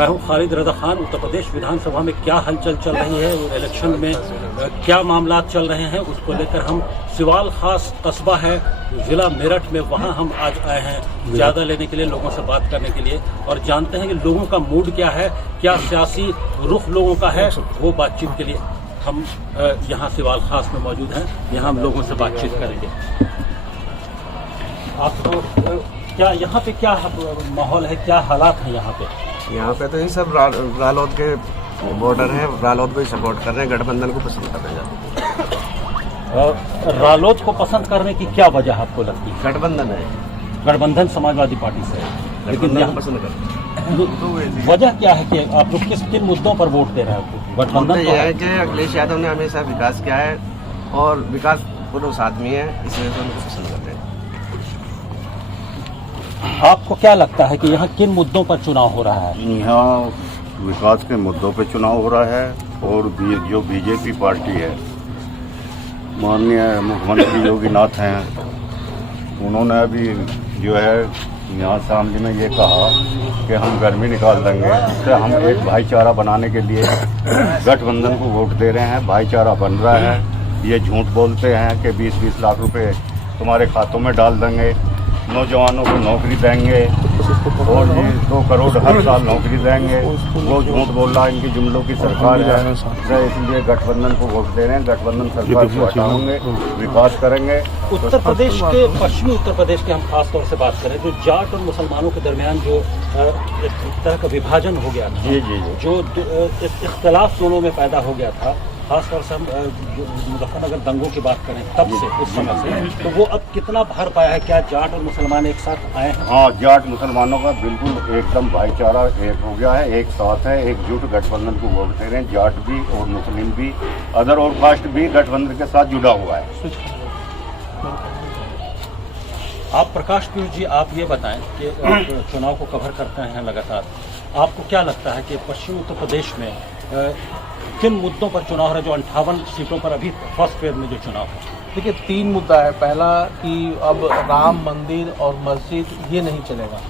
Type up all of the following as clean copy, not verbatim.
मैं हूं खालिद रजा खान। उत्तर प्रदेश विधानसभा में क्या हलचल चल रही है, इलेक्शन में क्या मामला चल रहे हैं, उसको लेकर हम सिवाल खास कस्बा है जिला मेरठ में, वहां हम आज आए हैं ज़्यादा लेने के लिए, लोगों से बात करने के लिए और जानते हैं कि लोगों का मूड क्या है, क्या सियासी रुख लोगों का है। वो बातचीत के लिए हम यहाँ सिवाल खास में मौजूद हैं, यहाँ हम लोगों से बातचीत करेंगे। आपको क्या यहाँ पे क्या माहौल है, क्या हालात हैं यहाँ पे? यहाँ पे तो ये सब रालोद के वोटर हैं, रालोद को ही सपोर्ट कर रहे हैं, गठबंधन को पसंद कर रहे हैं। रालोद को पसंद करने की क्या वजह आपको लगती है? गठबंधन है, गठबंधन समाजवादी पार्टी से है, लेकिन यहाँ पसंद कर वजह क्या है कि आप लोग किन मुद्दों पर वोट दे रहे हैं? गठबंधन यह है कि अखिलेश यादव ने हमेशा विकास किया है और विकास पुरुष आदमी है, इसलिए तो उनको पसंद करते हैं। आपको क्या लगता है कि यहाँ किन मुद्दों पर चुनाव हो रहा है? यहाँ विकास के मुद्दों पर चुनाव हो रहा है और जो बीजेपी पार्टी है, माननीय मुख्यमंत्री योगी नाथ हैं, उन्होंने अभी जो है यहाँ सामने में ये कहा कि हम गर्मी निकाल देंगे, इससे हम एक भाईचारा बनाने के लिए गठबंधन को वोट दे रहे हैं। भाईचारा बन रहा है। ये झूठ बोलते हैं कि 20-20 लाख रुपए तुम्हारे खातों में डाल देंगे, नौजवानों को नौकरी देंगे और ये 2 करोड़ हर साल नौकरी देंगे। वो झूठ बोल रहा है, इनकी जुमलों की सरकार है, इसलिए गठबंधन को वोट दे रहे हैं। गठबंधन सरकार को हटाएंगे, विकास करेंगे। उत्तर प्रदेश के पश्चिमी उत्तर प्रदेश के हम खास तौर से बात करें, जो जाट और मुसलमानों के दरमियान जो एक तरह का विभाजन हो गया था, जो इख्तलाफ दोनों में पैदा हो गया था, खासतौर से हम मुजफ्फरनगर दंगों की बात करें तब से उस समय से, तो वो अब कितना भर पाया है? क्या जाट और मुसलमान एक साथ आए हैं? हाँ, जाट मुसलमानों का बिल्कुल एकदम भाईचारा एक हो गया है, एक साथ है, एकजुट गठबंधन को वोट दे रहे हैं। जाट भी और मुस्लिम भी, अदर और कास्ट भी गठबंधन के साथ जुड़ा हुआ है। आप प्रकाश पीयूष जी, आप ये बताएं कि आप चुनाव को कवर करते हैं लगातार, आपको क्या लगता है कि पश्चिमी उत्तर प्रदेश में किन मुद्दों पर चुनाव हो रहा है, जो 58 सीटों पर अभी फर्स्ट फेज में जो चुनाव है? देखिए, 3 मुद्दा है। पहला कि अब राम मंदिर और मस्जिद ये नहीं चलेगा,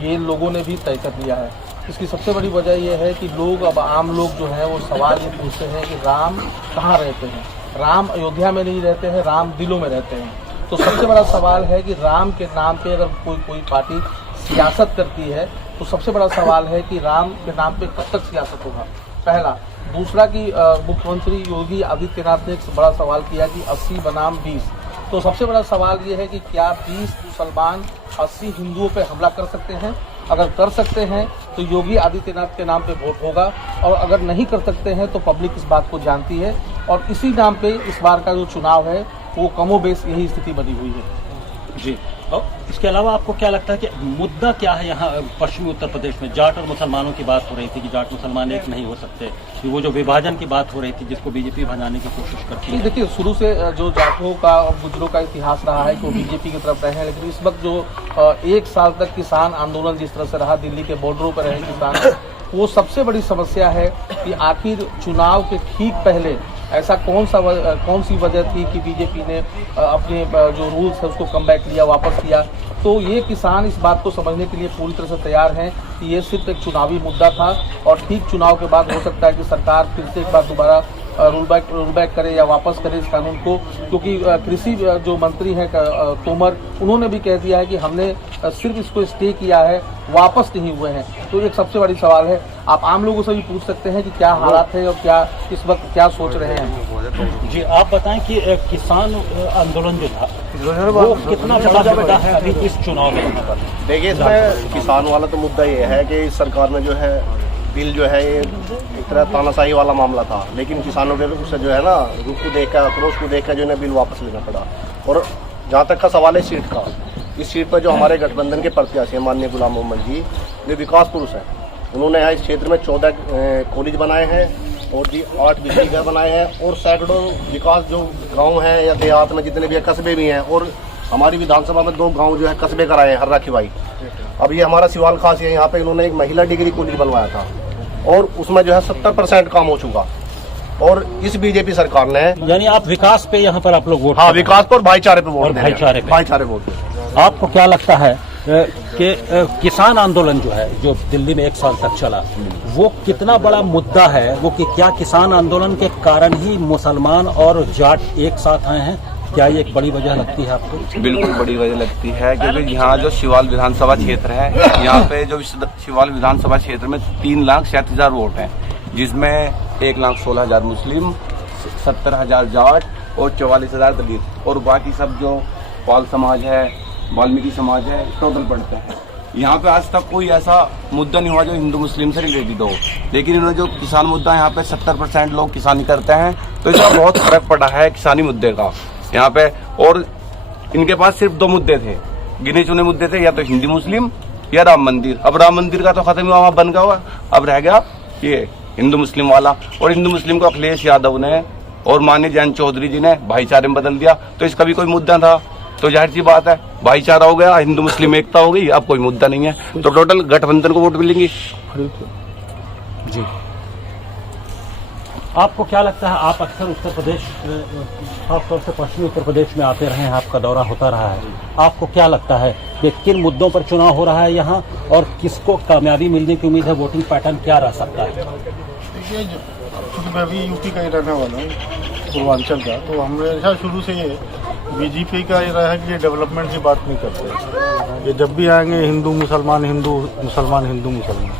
ये लोगों ने भी तय कर लिया है। इसकी सबसे बड़ी वजह यह है कि लोग, अब आम लोग जो हैं वो सवाल ये पूछते हैं कि राम कहाँ रहते हैं? राम अयोध्या में नहीं रहते हैं, राम दिलों में रहते हैं। तो सबसे बड़ा सवाल है कि राम के नाम पे अगर कोई पार्टी सियासत करती है तो सबसे बड़ा सवाल है कि राम के नाम पे कब तक सियासत होगा, पहला। दूसरा कि मुख्यमंत्री योगी आदित्यनाथ ने एक बड़ा सवाल किया कि 80 बनाम 20। तो सबसे बड़ा सवाल ये है कि क्या 20 मुसलमान 80 हिंदुओं पे हमला कर सकते हैं? अगर कर सकते हैं तो योगी आदित्यनाथ के नाम पे वोट होगा, और अगर नहीं कर सकते हैं तो पब्लिक इस बात को जानती है, और इसी नाम पे इस बार का जो चुनाव है वो कमोबेश यही स्थिति बनी हुई है। जी, और इसके अलावा आपको क्या लगता है कि मुद्दा क्या है यहाँ पश्चिमी उत्तर प्रदेश में? जाट और मुसलमानों की बात हो रही थी कि जाट मुसलमान एक नहीं हो सकते, कि वो जो विभाजन की बात हो रही थी जिसको बीजेपी बनाने की कोशिश करती है। देखिए, शुरू से जो जाटों का और गुजरों का इतिहास रहा है कि वो बीजेपी की तरफ रहे हैं, लेकिन इस वक्त जो 1 साल तक किसान आंदोलन जिस तरह से रहा, दिल्ली के बॉर्डरों पर रहे किसान, वो सबसे बड़ी समस्या है कि आखिर चुनाव के ठीक पहले ऐसा कौन सी वजह थी कि बीजेपी ने अपने जो रूल्स है उसको कम बैक लिया, वापस किया। तो ये किसान इस बात को समझने के लिए पूरी तरह से तैयार हैं कि ये सिर्फ एक चुनावी मुद्दा था, और ठीक चुनाव के बाद हो सकता है कि सरकार फिर से एक बार दोबारा रोल बैक करे या वापस करे इस कानून को, क्योंकि कृषि जो मंत्री हैं तोमर, उन्होंने भी कह दिया है कि हमने सिर्फ इसको स्टे किया है, वापस नहीं हुए हैं। तो एक सबसे बड़ी सवाल है, आप आम लोगों से भी पूछ सकते हैं कि क्या हालात है और क्या इस वक्त क्या सोच रहे हैं। जी, आप बताएं कि किसान आंदोलन जो था वो कितना बड़ा है अभी इस चुनाव में? देखिए, इसमें किसान वाला तो मुद्दा ये है कि इस सरकार में जो है बिल जो है ये एक तरह तानाशाही वाला मामला था, लेकिन किसानों के उससे जो है ना रुख को देखकर, आक्रोश को देखकर जो है बिल वापस लेना पड़ा। और जहाँ तक का सवाल है सीट का, इस सीट पर जो हमारे गठबंधन के प्रत्याशी हैं माननीय गुलाम मोहम्मद जी, वे विकास पुरुष हैं। उन्होंने यहाँ इस क्षेत्र में 14 कॉलेज बनाए हैं और 8 बिजली घर बनाए हैं, और सैकड़ों विकास जो गाँव हैं या देहात में जितने भी कस्बे भी हैं, और हमारी विधानसभा में 2 गाँव जो है कस्बे कराए हैं, हर्रा खिवाई। अब ये हमारा सिवाल खास है, यहाँ पे इन्होंने एक महिला डिग्री कॉलेज बनवाया था, और उसमें जो है 70% काम हो चुका। और इस बीजेपी सरकार ने, यानी आप विकास पे यहाँ पर आप लोग वोट? हाँ, विकास पर भाईचारे पे वोट, भाईचारे वोट। आपको क्या लगता है कि किसान आंदोलन जो है, जो दिल्ली में 1 साल तक चला, वो कितना बड़ा मुद्दा है? वो कि क्या किसान आंदोलन के कारण ही मुसलमान और जाट एक साथ आए हैं? क्या ये एक बड़ी वजह लगती है आपको? बिल्कुल बड़ी वजह लगती है, क्योंकि यहाँ जो शिवाल विधानसभा क्षेत्र है, यहाँ पे जो शिवाल विधानसभा क्षेत्र में 3,37,000 वोट हैं, जिसमें 1,16,000 मुस्लिम, 70,000 जाट और 44,000 दलित, और बाकी सब जो पाल समाज है, वाल्मीकि समाज है, टोटल पड़ते हैं। यहाँ पे आज तक कोई ऐसा मुद्दा नहीं हुआ जो हिंदू मुस्लिम से रिलेटेड हो, लेकिन इन्होंने जो किसान मुद्दा, यहाँ पे 70% लोग किसानी करते हैं, तो इसका बहुत फर्क पड़ा है किसानी मुद्दे का यहाँ पे। और इनके पास सिर्फ 2 मुद्दे थे, गिने चुने मुद्दे थे, या तो हिंदू मुस्लिम या राम मंदिर। अब राम मंदिर का तो खत्म हुआ, वहाँ बन गया हुआ, अब रह गया ये हिंदू मुस्लिम वाला। और हिंदू मुस्लिम को अखिलेश यादव ने और माननीय जयंत चौधरी जी ने भाईचारे में बदल दिया, तो इसका भी कोई मुद्दा था तो जाहिर सी बात है भाईचारा हो गया, हिंदू मुस्लिम एकता हो गई, अब कोई मुद्दा नहीं है, तो टोटल गठबंधन को वोट मिलेंगी। जी, आपको क्या लगता है? आप अक्सर उत्तर प्रदेश, खासतौर से पश्चिमी उत्तर प्रदेश में आते रहे हैं, आपका दौरा होता रहा है, आपको क्या लगता है कि किन मुद्दों पर चुनाव हो रहा है यहाँ, और किसको कामयाबी मिलने की उम्मीद है? वोटिंग पैटर्न क्या रह सकता है? क्योंकि मैं अभी यूपी का ही रहने वाला हूँ, पूर्वांचल का, तो हमेशा शुरू से ये बीजेपी का ये रहा है कि ये डेवलपमेंट की बात नहीं करते। ये जब भी आएंगे हिंदू मुसलमान, हिंदू मुसलमान, हिंदू मुसलमान।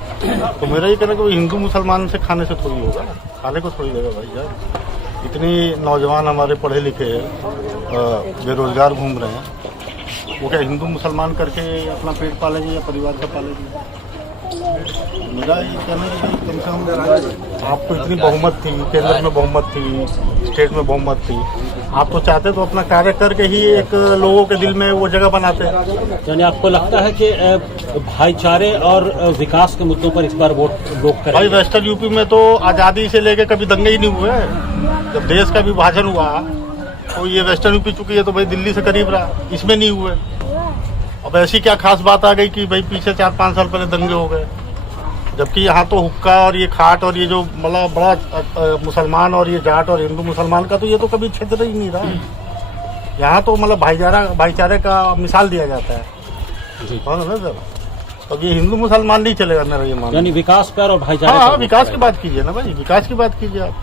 तो मेरा ये कहना है कि हिंदू मुसलमान से खाने से थोड़ी होगा, खाने को थोड़ी देगा भाई यार। इतनी नौजवान हमारे पढ़े लिखे बेरोजगार घूम रहे हैं, वो क्या हिंदू मुसलमान करके अपना पेट पालेंगे या परिवार का पालेंगे? मेरा ये कहना है कि कम से कम आपको इतनी बहुमत थी, केंद्र में बहुमत थी, स्टेट में बहुमत थी, आप तो चाहते तो अपना कार्य करके ही एक लोगों के दिल में वो जगह बनाते हैं। यानी आपको लगता है कि भाईचारे और विकास के मुद्दों पर इस बार वोट लोग करेंगे? भाई वेस्टर्न यूपी में तो आज़ादी से लेके कभी दंगे ही नहीं हुए। जब देश का विभाजन हुआ तो ये वेस्टर्न यूपी चुकी है, तो भाई दिल्ली से करीब रहा, इसमें नहीं हुए। अब ऐसी क्या खास बात आ गई कि भाई पीछे 4-5 साल पहले दंगे हो गए, जबकि यहाँ तो हुक्का और ये खाट और ये जो मतलब बड़ा मुसलमान और ये जाट और हिंदू मुसलमान का तो ये तो कभी क्षेत्र ही नहीं रहा। यहाँ तो मतलब भाईचारे का मिसाल दिया जाता है। हाँ ना सर, अब ये हिंदू मुसलमान नहीं चलेगा मेरा ये मानना। यानी विकास पर और भाईचारे। हाँ, विकास की बात कीजिए ना भाई, विकास की बात कीजिए आप।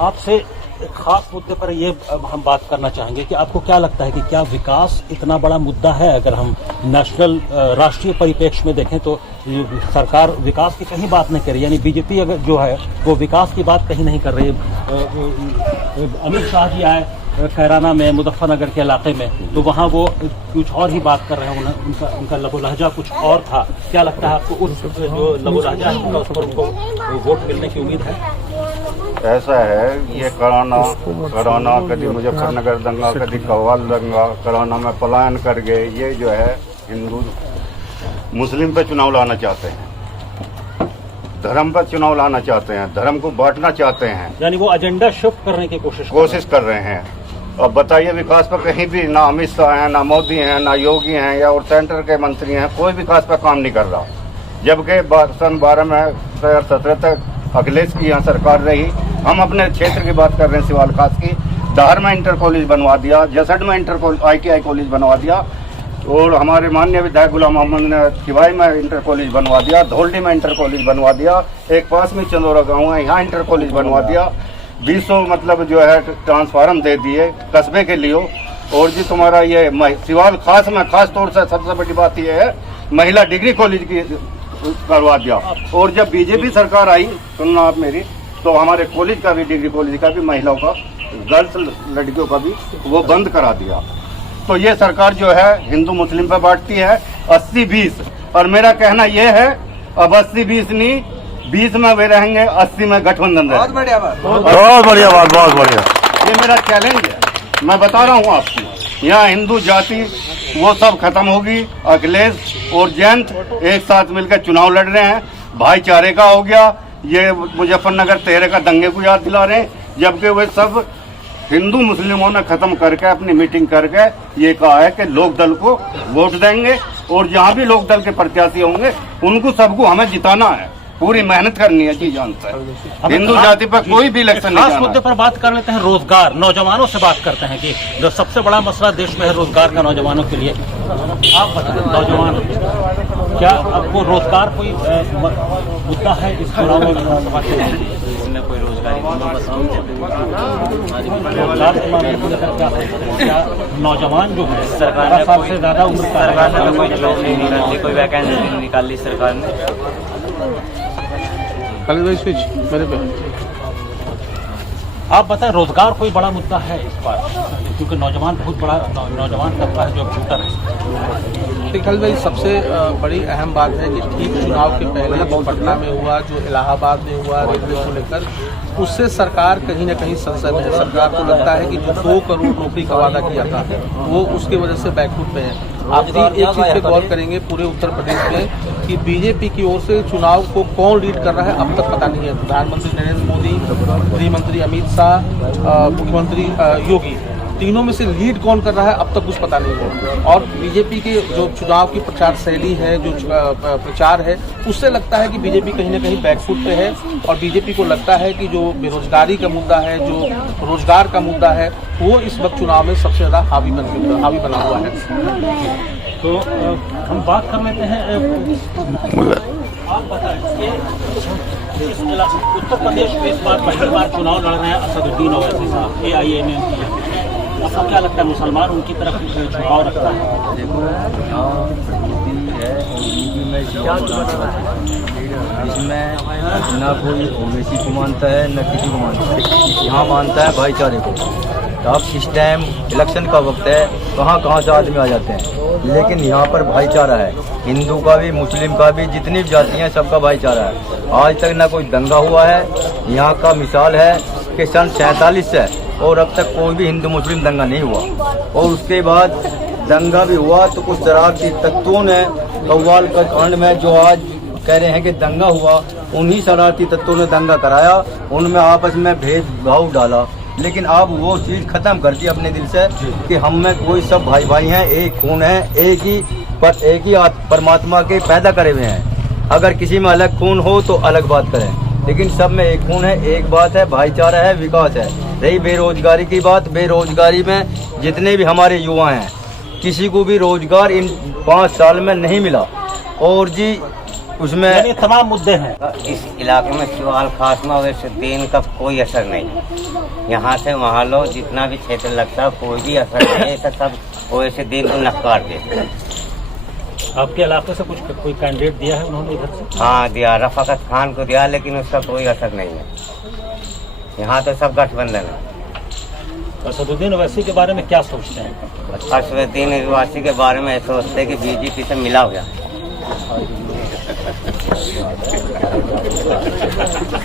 आपसे एक खास मुद्दे पर ये हम बात करना चाहेंगे कि आपको क्या लगता है कि क्या विकास इतना बड़ा मुद्दा है? अगर हम नेशनल राष्ट्रीय परिप्रेक्ष्य में देखें तो सरकार विकास की कहीं बात नहीं कर रही, यानी बीजेपी अगर जो है वो विकास की बात कहीं नहीं कर रही। अमित शाह जी आए कैराना में, मुजफ्फरनगर के इलाके में, तो वहाँ वो कुछ और ही बात कर रहे हैं, उनका लबो लहजा कुछ और था। क्या लगता है आपको उस जो लबो लहजा है उस पर उनको वोट मिलने की उम्मीद है? ऐसा है, ये कराना कभी मुजफ्फरनगर दंगा, कभी कव्वाल दंगा, कराना में पलायन कर गए, ये जो है हिंदू मुस्लिम पे चुनाव लाना चाहते हैं, धर्म पर चुनाव लाना चाहते हैं, धर्म को बांटना चाहते हैं, यानी वो एजेंडा शिफ्ट करने की कोशिश कर रहे हैं। अब बताइए, विकास पर कहीं भी ना अमित शाह हैं, ना मोदी हैं, ना योगी हैं, या और सेंटर के मंत्री हैं, कोई विकास पर काम नहीं कर रहा। जबकि सन 2017 तक अखिलेश की यहाँ सरकार रही। हम अपने क्षेत्र की बात कर रहे हैं, सिवाल खास की। दाहर में इंटर कॉलेज बनवा दिया, जसड़ में ITI कॉलेज बनवा दिया, और हमारे माननीय विधायक गुलाम मोहम्मद ने किवाई में इंटर कॉलेज बनवा दिया, धौलडी में इंटर कॉलेज बनवा दिया, एक पास में चंदोरा गाँव है, यहाँ इंटर कॉलेज बनवा दिया। 200 मतलब जो है ट्रांसफार्म दे दिए कस्बे के लिए। और जी तुम्हारा ये सिवाल खास में खास तौर से सबसे बड़ी बात यह है, महिला डिग्री कॉलेज की करवा दिया। और जब बीजेपी सरकार आई, सुनना आप मेरी, तो हमारे कॉलेज का भी, डिग्री कॉलेज का भी, महिलाओं का, गर्ल्स लड़कियों का भी वो बंद करा दिया। तो ये सरकार जो है हिंदू मुस्लिम पे बांटती है 80-20। और मेरा कहना ये है, अब 80-20 नहीं, 20 में वे रहेंगे, 80 में गठबंधन रहेगा। बहुत बढ़िया बात, बहुत बढ़िया। ये मेरा चैलेंज है, मैं बता रहा हूँ आपको। यहाँ हिंदू जाति वो सब खत्म होगी। अखिलेश और जयंत एक साथ मिलकर चुनाव लड़ रहे हैं, भाईचारे का हो गया। ये मुजफ्फरनगर 13 का दंगे को याद दिला रहे हैं, जबकि वे सब हिंदू मुस्लिमों ने खत्म करके अपनी मीटिंग करके ये कहा है कि लोक दल को वोट देंगे, और जहाँ भी लोक दल के प्रत्याशी होंगे उनको सबको हमें जिताना है। पूरी मेहनत करनी है जी जान पर। हिंदू जाति पर कोई भी इलेक्शन नहीं खास जाना। मुद्दे पर बात कर लेते हैं, रोजगार। नौजवानों से बात करते हैं कि जो सबसे बड़ा मसला देश में है रोजगार का नौजवानों के लिए। आप बताएं, नौजवान क्या आपको रोजगार कोई मुद्दा है इस चुनाव में विधानसभा के लिए? इसमें कोई रोजगारी रोजगार के मामले को लेकर क्या सोचते हैं? क्या नौजवान जो है सरकार 18 ने साल से ज्यादा उम्र का सरकार ने कोई जॉब नहीं निकाली, कोई वैकेंसी नहीं निकाली सरकार ने। खालिद भाई स्विच मेरे पे। आप बताएं, रोजगार कोई बड़ा मुद्दा है इस बार, क्योंकि नौजवान बहुत बड़ा नौजवान तबका है जो वोटर है। तो खालिद भाई सबसे बड़ी अहम बात है कि ठीक चुनाव के पहले जो पटना में हुआ, जो इलाहाबाद में हुआ रेलवे को लेकर, उससे सरकार कहीं न कहीं संसद है। सरकार को लगता है कि जो 2 करोड़ नौकरी का वादा किया था वो उसके वजह से बैकफुट पे है। आप भी एक चीज पे गौर करेंगे पूरे उत्तर प्रदेश में कि बीजेपी की ओर से चुनाव को कौन लीड कर रहा है अब तक पता नहीं है। प्रधानमंत्री नरेंद्र मोदी, गृह मंत्री अमित शाह, मुख्यमंत्री योगी, तीनों में से लीड कौन कर रहा है अब तक कुछ पता नहीं है। और बीजेपी के जो चुनाव की प्रचार शैली है, जो प्रचार है, उससे लगता है कि बीजेपी कहीं न कहीं बैकफुट पे है। और बीजेपी को लगता है कि जो बेरोजगारी का मुद्दा है, जो रोजगार का मुद्दा है, वो इस वक्त चुनाव में सबसे ज्यादा हावी बना हुआ है। तो हम बात कर लेते हैं, आप बताएं कि इस उत्तर प्रदेश में इस बार पहली बार चुनाव लड़ रहे हैं असदुद्दीन ओवैसी साहब, AIMM की। आपको क्या लगता है, मुसलमान उनकी तरफ चुनाव रखता है? देखो यहाँ है और यूपी में इसमें न कोई ओवैसी को मानता है न किसी को मानता है। यहाँ मानता है भाईचारे को। तो अब इस टाइम इलेक्शन का वक्त है, कहाँ से आदमी आ जाते हैं, लेकिन यहाँ पर भाईचारा है। हिंदू का भी, मुस्लिम का भी, जितनी भी जाति हैं सबका भाईचारा है। आज तक न कोई दंगा हुआ है। यहाँ का मिसाल है कि सन 47 से और अब तक कोई भी हिंदू मुस्लिम दंगा नहीं हुआ। और उसके बाद दंगा भी हुआ तो कुछ शरारती तत्वों ने कव्वाल का कांड में जो आज कह रहे हैं कि दंगा हुआ, उन्हीं शरारती तत्वों ने दंगा कराया, उनमें आपस में भेदभाव डाला। लेकिन अब वो चीज खत्म कर दी अपने दिल से कि हम में कोई सब भाई भाई हैं, एक खून है, एक ही परमात्मा के पैदा करे हुए हैं। अगर किसी में अलग खून हो तो अलग बात करें, लेकिन सब में एक खून है, एक बात है, भाईचारा है, विकास है। रही बेरोजगारी की बात, बेरोजगारी में जितने भी हमारे युवा हैं किसी को भी रोजगार इन 5 साल में नहीं मिला। और जी उसमें तमाम मुद्दे हैं। इस इलाके में सिवाल खास में ओवैसीउद्दीन का कोई असर नहीं। यहाँ से वहाँ लो जितना भी क्षेत्र लगता है कोई भी असर नहीं है, सब ओवैसीउद्दीन को नकार दे। आपके इलाके से कोई कैंडिडेट दिया है उन्होंने इधर से? हाँ दिया, रफाकत खान को दिया, लेकिन उसका कोई असर नहीं है। यहाँ तो सब गठबंधन है। असदुद्दीन ओवैसी के बारे में क्या सोचते हैं? असदुद्दीन ओवैसी के बारे में सोचते हैं कि बीजेपी से मिला हुआ।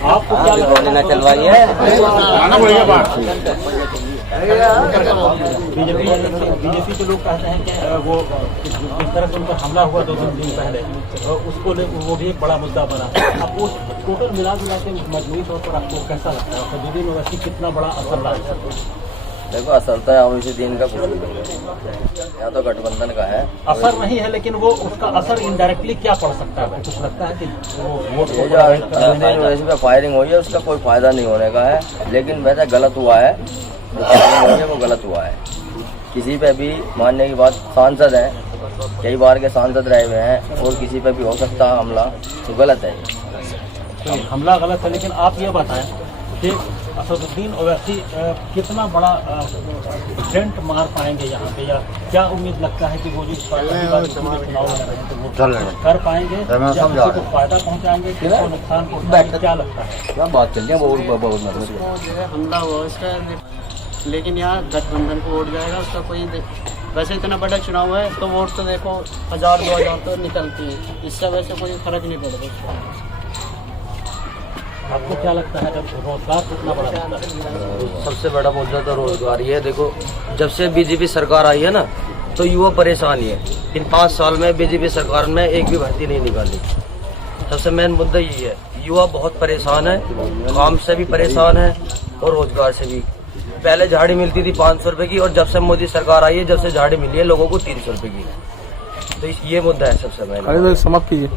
आपको क्या गोली न चलवाइए। बीजेपी के लोग कहते हैं कि वो जिस तरह से उन पर हमला हुआ 2-3 दिन पहले, उसको वो भी एक बड़ा मुद्दा बना। आपको टोटल मिला के मजबूरी तौर पर आपको कैसा लगता है, असदुद्दीन ओवैसी कितना बड़ा असर ला सकता है? देखो असर तो ओवैसीउद्दीन का कुछ या तो गठबंधन का है, असर नहीं है, लेकिन वो उसका असर इनडायरेक्टली क्या पड़ सकता है? कुछ लगता है कि वो वोट ये जो ओवैसी पे फायरिंग हुई है उसका कोई फायदा नहीं होने का है, लेकिन वैसे गलत हुआ है, जो फायरिंग हुई है वो गलत हुआ है। किसी पे भी मानने की बात, सांसद हैं, कई बार के सांसद रहे हुए हैं, और किसी पे भी हो सकता है हमला, तो गलत है। तो हमला गलत है, लेकिन आप ये बताएं कि असदुद्दीन ओवैसी कितना बड़ा डेंट मार पाएंगे यहाँ पे, या क्या उम्मीद लगता है कि वो जो चुनाव कर पाएंगे, या किसी को फायदा पहुँचाएंगे, किसी को नुकसान पहुँचाएंगे, क्या लगता है? क्या बात चल रही है हमला हुआ उसका, लेकिन यहाँ गठबंधन को वोट जाएगा उसका कोई। वैसे इतना बड़ा चुनाव है तो वोट तो देखो 1000-2000 तो निकलती है, इससे वैसे कोई फर्क नहीं पड़ता। आपको क्या लगता है जब रोजगार कितना बड़ा मुद्दा है? सबसे बड़ा मुद्दा तो रोजगार ही है। देखो जब से बीजेपी सरकार आई है ना, तो युवा परेशान ही है। इन 5 साल में बीजेपी सरकार में एक भी भर्ती नहीं निकाली। सबसे मेन मुद्दा यही है, युवा बहुत परेशान है, काम से भी परेशान है और रोजगार से भी। पहले झाड़ी मिलती थी 500 रुपए की, और जब से मोदी सरकार आई है, जब से झाड़ी मिली है लोगों को 300 रुपए की। तो ये मुद्दा है सबसे मेन। समाप्त कीजिए।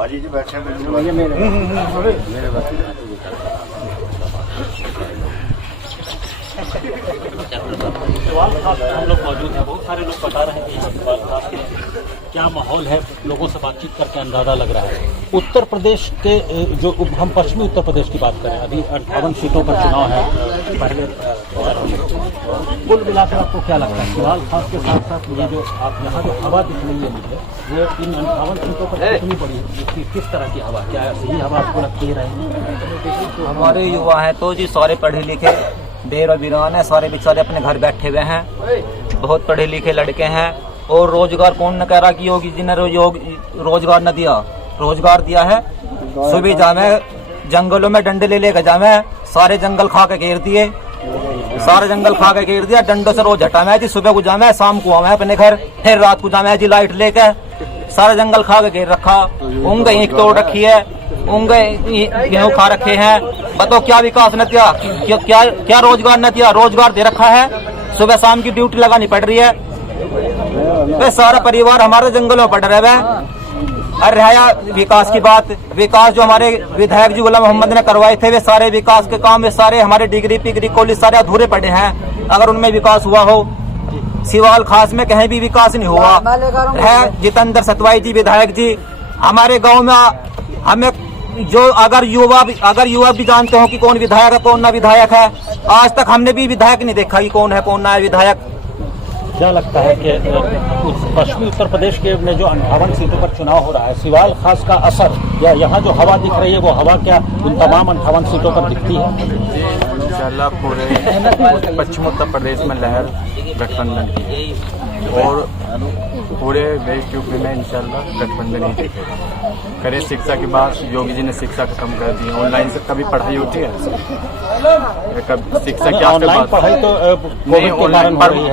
हाजी जी बैठे हैं सवाल खास में हम लोग मौजूद हैं, बहुत सारे लोग बता रहे हैं कि यहाँ सवाल खास में क्या माहौल है, लोगों से बातचीत करके अंदाजा लग रहा है। उत्तर प्रदेश के जो हम पश्चिमी उत्तर प्रदेश की बात करें, अभी 58 सीटों पर चुनाव है, पहले कुल मिलाकर आपको क्या लगता है सवाल खास के साथ साथ ये जो आप यहाँ जो हवा दिख रही है मुझे, वो इन 58 सीटों पर कितनी बड़ी, किस तरह की हवा, क्या सही हवा आपको लगती है? हमारे युवा हैं तो जी सारे पढ़े लिखे बेरोजगार हैं, सारे बेचारे अपने घर बैठे हुए हैं, बहुत पढ़े लिखे लड़के हैं। और रोजगार कौन न कह रहा कि योगी जी ने रोजगार न दिया, रोजगार दिया है। सुबह जावे जंगलों में डंडे ले लेकर जावे, सारे जंगल खा के घेर दिए, सारे जंगल खा के घेर दिया, डंडों से रोज हटावे जी, सुबह को जावे शाम को आवे अपने घर, फिर रात को जावे जी लाइट लेकर, सारे जंगल खा के घेर रखा, ऊँगे ईंट तोड़ रखी है, ऊँगे गेहूँ खा रखे हैं। बताओ क्या विकास न दिया, क्या रोजगार न दिया, रोजगार दे रखा है, सुबह शाम की ड्यूटी लगानी पड़ रही है। वे सारा परिवार हमारे जंगलों में पड़ रहे हैं। और रहा विकास की बात, विकास जो हमारे विधायक जी गुलाम मोहम्मद ने करवाए थे, वे सारे विकास के काम, वे सारे हमारे डिग्री कॉलेज सारे अधूरे पड़े हैं। अगर उनमें विकास हुआ हो, सिवाल खास में कहीं भी विकास नहीं हुआ है। जितेंद्र सतवाई जी विधायक जी हमारे गाँव में, हमें जो अगर युवा भी जानते हो कि कौन विधायक है कौन ना विधायक है, आज तक हमने भी विधायक नहीं देखा कि कौन है कौन ना है विधायक। क्या लगता है कि पश्चिमी उत्तर प्रदेश के में जो 58 सीटों पर चुनाव हो रहा है, सिवाल खास का असर या यहाँ जो हवा दिख रही है वो हवा क्या उन तमाम 58 सीटों पर दिखती है? इंशाल्लाह पूरे पश्चिम उत्तर प्रदेश में लहर गठबंधन की, और पूरे वेस्ट यूपी में इंशाल्लाह गठबंधन ही दिखेगा। करे शिक्षा की बात, योगी जी ने शिक्षा खत्म कर दी, ऑनलाइन से कभी पढ़ाई होती है, शिक्षा क्या ऑनलाइन पढ़ाई तो कोविड के कारण हो रही है।